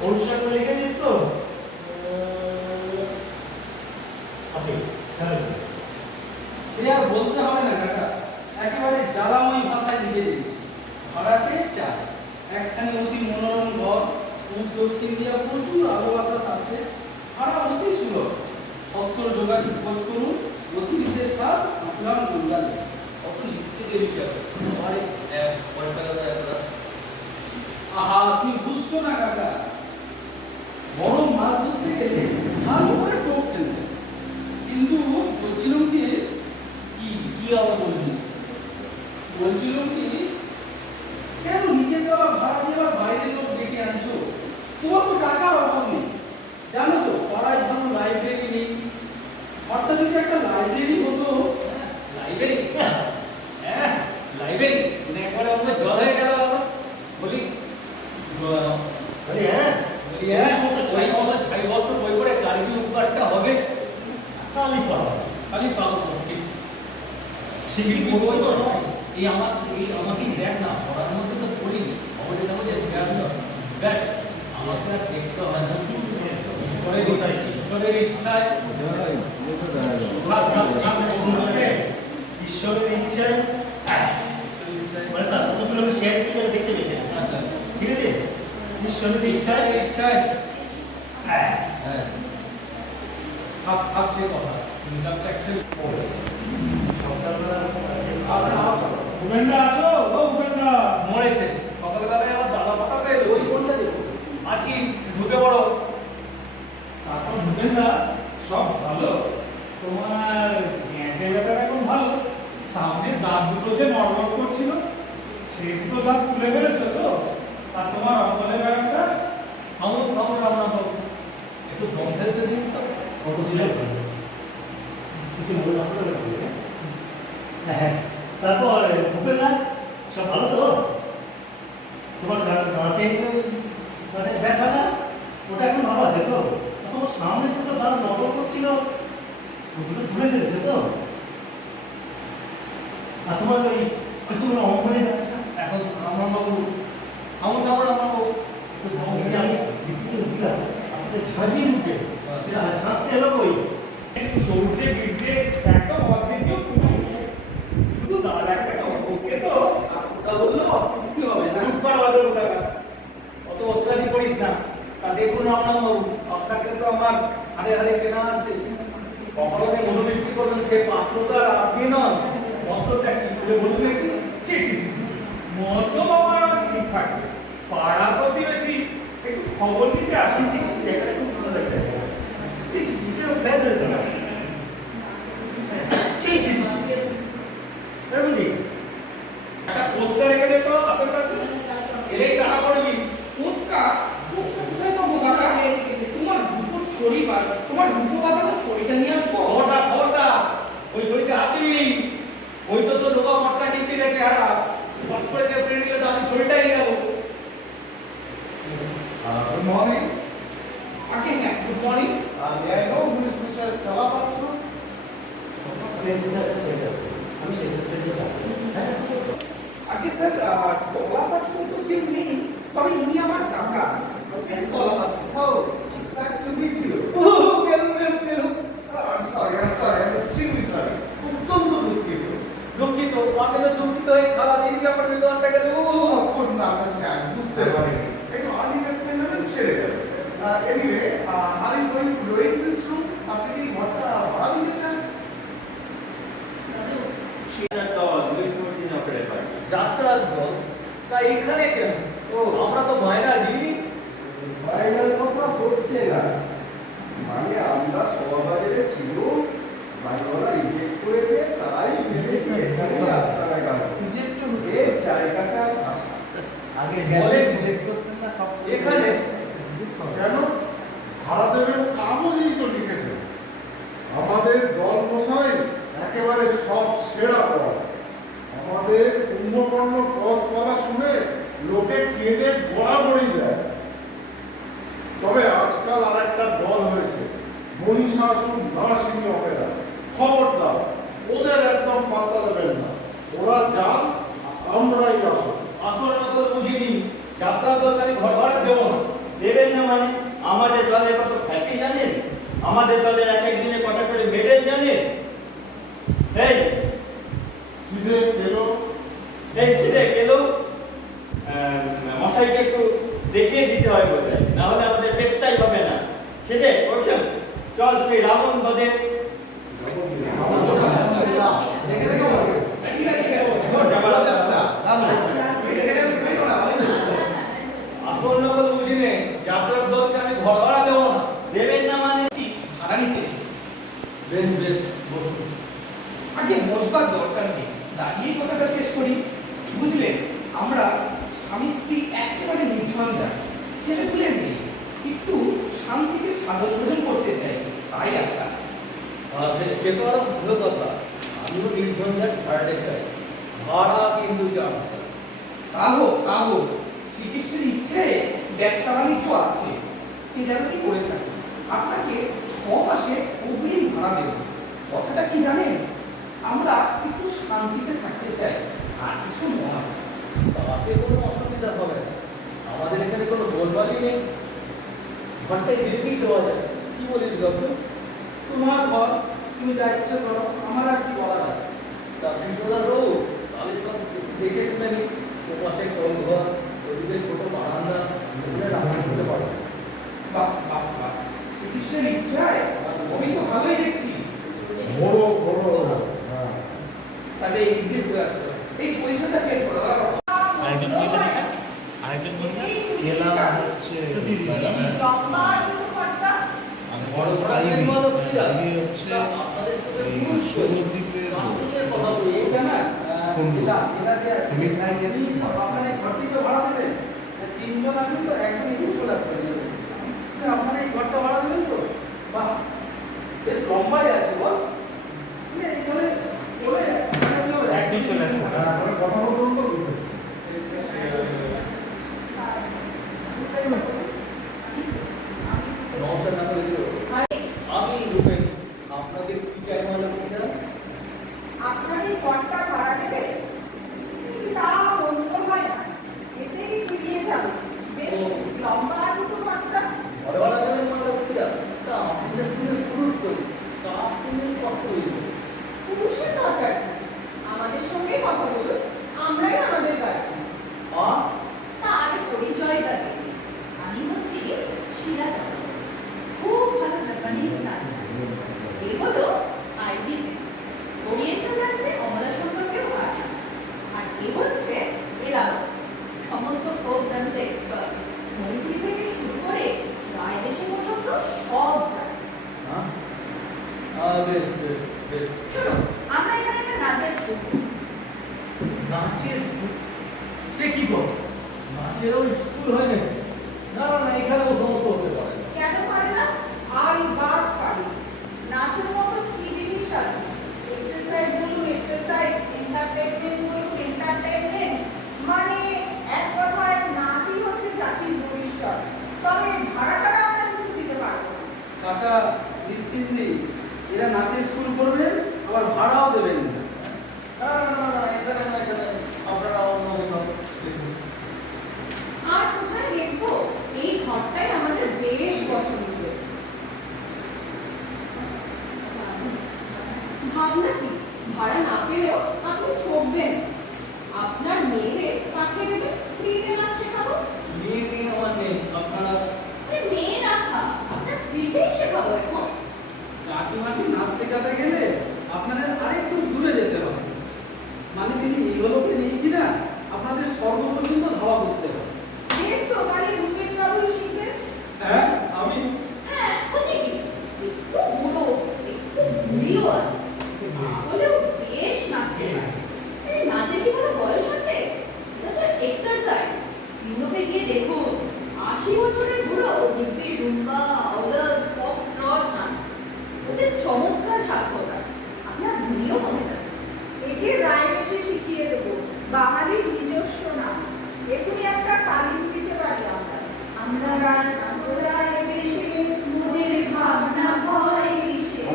সরষা করে লিখেছিস তো? সে আর বলতে হবে না কাকা, একেবারে জ্বালাময় ভাষায় লিখে দিয়েছি। ভাড়াটে চাই একখানি অতি মনোরম ঘর, পূর্ব দক্ষিণ দিয়া প্রচুর আলো বাতাস আসে, ভাড়া অতি সুলভ, সত্তর যোগাযোগ খোঁজ করুন, অতি বিশেষ স্বাদ আসলাম গোল্লালে। কত লিখতে দেরি যাবে আরে পয়সা কথা একটা আহা, তুমি বুঝছো না কাকা, বড় মাছ ধরতে গেলে ভালো করে টোপ ফেলতে, কিন্তু বলছিলাম কি কি আবার বলবি? বলছিলাম কি কেন নিচের তলা ভাড়া দিয়ে আবার বাইরের লোক ডেকে আনছো? তোমার তো টাকার অভাব নেই, জানো তো পাড়ায় ভালো লাইব্রেরি নেই। অর্থাৎ যদি একটা লাইব্রেরি হতো। লাইব্রেরি? হ্যাঁ লাইব্রেরি একবারে আমাদের জল হয়ে গেল। বলি আরে হ্যাঁ, বলি হ্যাঁ ছাই বস্ত্র বই পড়ে কার্গিল উপকারটা হবে কালি পাওয়া খালি পাবো ঠিক শিখি বই তো নয়। এই আমাকেই দেখ না, পড়ার মধ্যে তো পড়িনি, খবরের কাগজে শেখানো ব্যাস আমাকে আর দেখতে হয় না। ঈশ্বরের ইচ্ছায় ঈশ্বরের ইচ্ছায় মানে তার কতগুলো আমি শেয়ার করে দেখতে পেয়েছি। ঠিক আছে, ঈশ্বরের ইচ্ছায় ইচ্ছায় হ্যাঁ থাক সে কথা ইনকামটা অ্যাকচুয়ালি উপেন্দ্র আছো? ও উপেন্দ্র মরেছে সকালবেলায় আমার দাদা পাঠাবে ওই কোনটা দেবো আছি ঢুকে পড়ো। এখন উপেন্দ্র সব ভালো? তোমার গ্যাঁটে ব্যাপার এখন ভালো? সামনে দাঁত দুটো যে নড়বড় করছিল, সেই দুটো দাঁত তুলে ফেলেছো তো? আর তোমার অঙ্গলের ব্যাপারটা? আমল আমল রান্না পাবো একটু দম ফেলতে দিন তো। কত দিনের কিছু মনে না করে হ্যাঁ। তারপর ভূপেন না সব ভালো তো? তোমার গাঁটে মানে ব্যথাটা ওটা এখন ভালো আছে তো? তোমার সামনে দুটো দাঁত নড়বড় করছিল, ওগুলো তুলে ফেলেছে তো? আর তোমার ওই তোমার অঙ্গনে এখন আমার বাবু আমল কামড় আমার বাবু একটু ভালো হয়েছে। আমি দিলাম আপনাদের ঝাঁঝি উঠে সেটা ঝাঁঝতে এলো কই সূর্যে বীর্যে একদম অর্ধেকও শুধু দাঁড় একটা ওকে তো তা বললো কি হবে না? রূপবার বাজার টাকা অত অস্ত্রাদি করিস না। তা দেখুন আমার বাবু আপনাকে তো আমার হাড়ে হাড়ে কেনা আছে, কখনো যে মনোবৃত্তি করবেন সে পাত্রতার আপনি নন। মন্ত্রটা কি করে বলুন নাকি? ছি ছি ছি মত আমার ঠিক থাকে, পাড়া প্রতিবেশী একটু খবর নিতে আসি। ছি ছি জায়গাটা খুব সুন্দর একটা জায়গা। ছি ছি ছি যেন ব্যাড হয়ে গেল। ছি ছি ছি বুঝলি একটা পোস্টার রেখে দে তো আপনার কাছে, এলেই তাড়া করবি। কোথা কোথায় পাবো কাকা? তোমার রূপোর ছড়ি বা তোমার রূপো বাঁধানো ছড়িটা নিয়ে আসবো। খবরটা ওই ছড়িতে হাত দিবি। ওই তো তোর লোকা মটকা টিপতে গেছে হারা পাস করে কেউ প্রেরণ দিলে তো আমি ছড়িটাই নিয়ে যাবো। Good morning. আগে হ্যাঁ, good morning. May I know who is Mr. Kalapatru? আমি সেই হ্যাঁ আগে স্যার কলাপাত্র তো কেউ নেই, তবে ইনি আমার কাকা কলাপাত্র। Oh, glad to meet you. কেন I'm sorry. I'm extremely sorry. অত্যন্ত দুঃখিত। দুঃখিত আমি তো দুঃখিত হয়ে খালা দিদিকে আপনার দোকানটাকে দেবো। Oh, couldn't understand. বুঝতে পারিনি। একটু আর্লি নেবেন ছেড়ে দেবেন। Anyway, are you going to rent this room? আপনি কি ঘরটা ভাড়া দিতে চান? যাত্রার দল তা এখানে কেন? ও আমরা তো বায়না দিইনি। বাইরের কথা হচ্ছে না, মানে আমরা শোভাবাজারে ছিল, বাড়িওয়ালা রিজেক্ট করেছে, তাই ভেবেছি এখানে আস্তানা গাড়ি রিজেক্ট বেশ জায়গাটা আগে বলে রিজেক্ট করতেন না এখানে কেন ভাড়া দেবেন কাগজেই তো লিখেছে। আমাদের দল মশাই একেবারে সব সেরা পথ, আমাদের কুম্ভকর্ণ পথ বলা শুনে লোকে কেঁদে গড়াগড়ি দেয়। তবে আজকাল আর একটা দল হয়েছে মহিষাসুর নাসিনী অপেরা, খবরদার ওদের একদম পাত্তা দেবেন না। ওরা যান, আমরাই আসো। আসল নকল বুঝিনি, যাত্রার দল আমি ঘর ভাড়া দেবো না। দেবেন না মানে আমাদের দলের এক একদিনে কটা করে মেডেল জানে? এই সিধে এলো খিদে গেল, মশাইকে একটু দেখিয়ে দিতে হয় বোধহয়, না হলে আমাদের পেটটাই হবে না। খিদে করছেন, চল সেই রাবণ বধে। আসন্ন কথা বুঝিনে যাত্রার দলকে আমি ঘর ভাড়া দেবো না। দেবেন না মানে ভাড়া নিতে এসেছি। বেশ বেশ বসুন। আগে বসবার দরকার নেই, দাঁড়িয়ে কথাটা শেষ করি। বুঝলেন, আমরা স্বামী স্ত্রী একেবারে নির্ঝঞ্ঝা, ছেলেপুলে নেই, একটু শান্তিতে সাধন ভোজন করতে চাই, তাই আসা। সে তো আরো ভালো কথা, আমিও নির্ঝঞ্ঝাট ভাড়াটে চাই, ভাড়া কিন্তু চান। কাহো শ্রীকৃষ্ণের ইচ্ছে ব্যবসা বাণিজ্য আছে, এ যেন কি করে থাকে। আপনাকে 6 মাসে অগ্রিম ভাড়া দেব। কথাটা কি জানেন, আমরা একটু শান্তিতে থাকতে চাই, আর কিছু নয়। তাতে কোনো অসুবিধা হবে না, আমাদের এখানে কোনো গোলমালই নেই, ঘরটা এদিকেই দেওয়া যায়। কি বলিস বাবু? তোমার ঘর, তুমি যা ইচ্ছে করো, আমার আর কি বলার আছে। তা কৃষ্ণদার রো তাহলে সব দেখে শুনে নি, ওপাশে কল ঘর, ওদিকে ছোট বারান্দা, ওখানে রান্না করতে পারো। বাহ বাহ বাহ, শ্রীকৃষ্ণের ইচ্ছায় সবই তো ভালোই দেখছি। বড় বড় হ্যাঁ তাহলে এই দিকে ঘুরে আসো, এই পজিশনটা চেঞ্জ করো। বড় ভাইয়ের বড় কিরা আপনাদের সাথে পুরুষ রাষ্ট্রীয় কথা বলি এটা না আপনার এই ঘরটি তো ভাড়া দেবেন, 3 জন আছেন তো, একজন এগিয়ে চলে আসতে পারবে। আপনার এই ঘরটা ভাড়া দেবেন তো? বাহ, বেশ লম্বাই আছে বল। এইখানে বলে একদিন চলে আসবো। হ্যাঁ মানে কথা বলুন তো নমস্কার না করে দিল। আমি রূপেন, আপনাদের কি চাই বলো কিনা? আপনার এই ঘরটা ভাড়া দেবে? তা মন্দ হয় না, এতেই ফিরিয়ে যাবে। বেশ লম্বা আছে তো ঘরটা। ঘরে ভাড়া দেবেন মানে কিরা? তা আমাদের শুনে পুরুষ করি, তার শুনে কষ্ট হইল। পুরুষের দরকার কি? আমাদের সঙ্গে কথা বলুন, আমরাই আমাদের গার্জেন। তা আগে পরিচয়টা দিই। আমি হচ্ছি শিলা চক্রবর্তী, খুব ভালো জাপানিজ নাচ জানি। এই হলো আইটিসি, ওরিয়েন্টাল ডান্সে অমলা সম্পর্কে ভাষা। আর এ হচ্ছে এলাকা, সমস্ত ফোক ডান্সে এক্সপার্ট, মণিপুরি থেকে শুরু করে রায়দেশে পর্যন্ত সব জানে। বেশ বেশ বেশ। শোনো, আমরা এখানে একটা নাচের স্কুল। নাচের স্কুল? সে কি বল, নাচেরও স্কুল হয় নাকি? না না না, এখানেও সমস্ত হতে পারে না। কেন পারে না? আলবাত পারে। নাচের মতো কি জিনিস আছে? এক্সারসাইজ বলুন এক্সারসাইজ, এন্টারটেইনমেন্ট বলুন এন্টারটেইনমেন্ট, মানে এক কথায় নাচই হচ্ছে জাতির ভবিষ্যৎ। তবে ভাড়াটা আমরা কিন্তু দিতে পারবো না। কাকা নিশ্চিন্তে, এরা নাচের স্কুল করবেন, আবার ভাড়াও দেবেন না। না না না না, এখানে না, এখানে আপনারা অন্য কোথাও দেখুন। আর কোথায় দেখবো? এই ঘরটাই আমাদের বেশ পছন্দ হয়েছে। ভাবনা কি, ভাড়া না পেলেও আপনি ঠকবেন। আপনার মেয়েদের পাঠিয়ে দেবেন, ফ্রিতে নাচ শেখাবো। মেয়ে নিয়ে আমার নেই, আপনারা মেয়ে রাখা, আপনার স্ত্রীকেই শেখাবো এখন। কাকিমাকে নাচ শেখাতে গেলে আপনাদের আরেকটু দূরে যেতে হবে, মানে তিনি এগুলোকে নিয়ে কিনা আপনাদের স্বর্গ পর্যন্ত ধাওয়া করতে হবে। বেশ তো, তাহলে রূপেন বাবুই শিখবেন। হ্যাঁ, আমি হ্যাঁ, হচ্ছে কি, একটু বুড়ো, একটু বুড়িও আছে, তাহলেও বেশ নাচতে পারে। এই নাচে কি কোনো বয়স আছে? এটা তো এক্সারসাইজ। ইউরোপে গিয়ে দেখুন, 80 বছরের বুড়ো দিব্যি রুম্বা, আউলাস, ফক্সট্রট নাচ। ওদের চমৎকার স্বাস্থ্যতা, আপনার ভুলিও কমে যাবে। একে রায়মেশে শিখিয়ে দেবো, বাঙালির নিজস্ব নাচ। এখনই একটা তালিম দিতে পারি আমরা। আমরা রাজপুরা এবেশে, মনের ভাবনা ভয় এসে।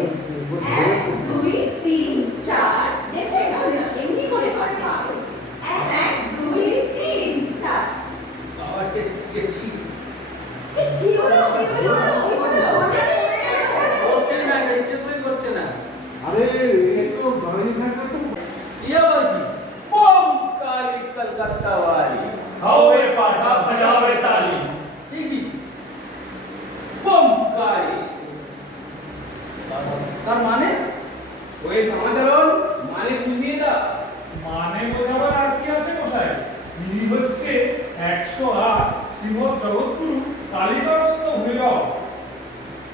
1 2 3 4, দেখে না এমনি করে পারি। 1 2 3 4। আবার গেছি। কি হলো? কি হলো? কি হলো? পাটা বাজাবে তালি ঠিকই। বমকারি তার মানে ওই সমাচারণ মানে বুঝিয়ে দাও। মানে বোঝাবার আর কি আছে মশাই? ইনি হচ্ছে 108 শ্রীমৎ জগৎগুরু কালিকানন্দ ভৈরব।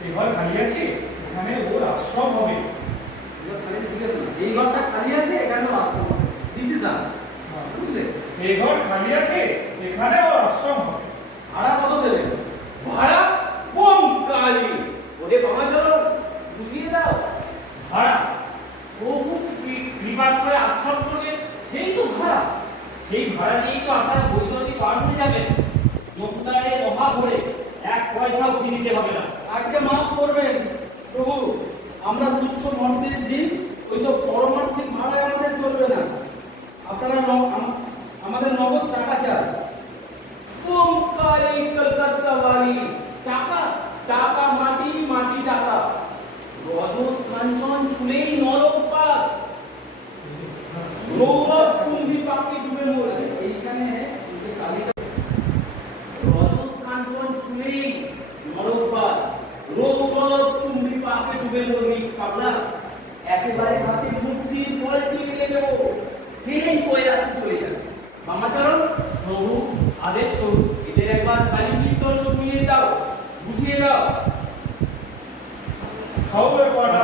এবার খালি আছে, এখানে ওর আশ্রম হবে। এবার খালি জিজ্ঞেস না, এই ঘরটা খালি আছে, এখানে আশ্রম হবে। ডিসিশন, বুঝলে? এই ঘর খালি আছে, এখানে ওর আশ্রম হবে। ভাড়া কত দেবে? ভাড়া বমকারি ওরে সমাচারণ বুঝিয়ে দাও। ভাড়া বহু কৃপা করে আশ্রম করবে, সেই তো ভাড়া। সেই ভাড়া নিয়েই তো আপনারা বৈদ্যুতিক পার হয়ে যাবেন। জমিদারের অভাব হলে 1 পয়সাও ফি দিতে হবে না। আজকে মাফ করবেন প্রভু, আমরা তুচ্ছ মর্তের জীব, ওইসব পরমার্থিক ভাড়ায় আমাদের চলবে না। আপনারা আমাদের নগদ টাকা চান। বমকারি কলকাতা বাড়ি টাকা টাকা মাটি মাটি টাকা রজত কাঞ্চন ছুলেই নরক পাস গৌরব কুম্ভি পাখি ডুবে মরে। এইখানে যে কালিকা রজত কাঞ্চন ছুলেই নরক পাস গৌরব কুম্ভি পাখি ডুবে মরে। পাগলা একেবারে হাতে মুক্তির বলটি এনে দেব, ফেলেই কৈলাসে চলে যাবে। মামাচরণ প্রভু আদেশ করুন, এদের একবার কালী কীর্তন শুনিয়ে দাও, বুঝিয়ে দাও। খাওয়ার পাটা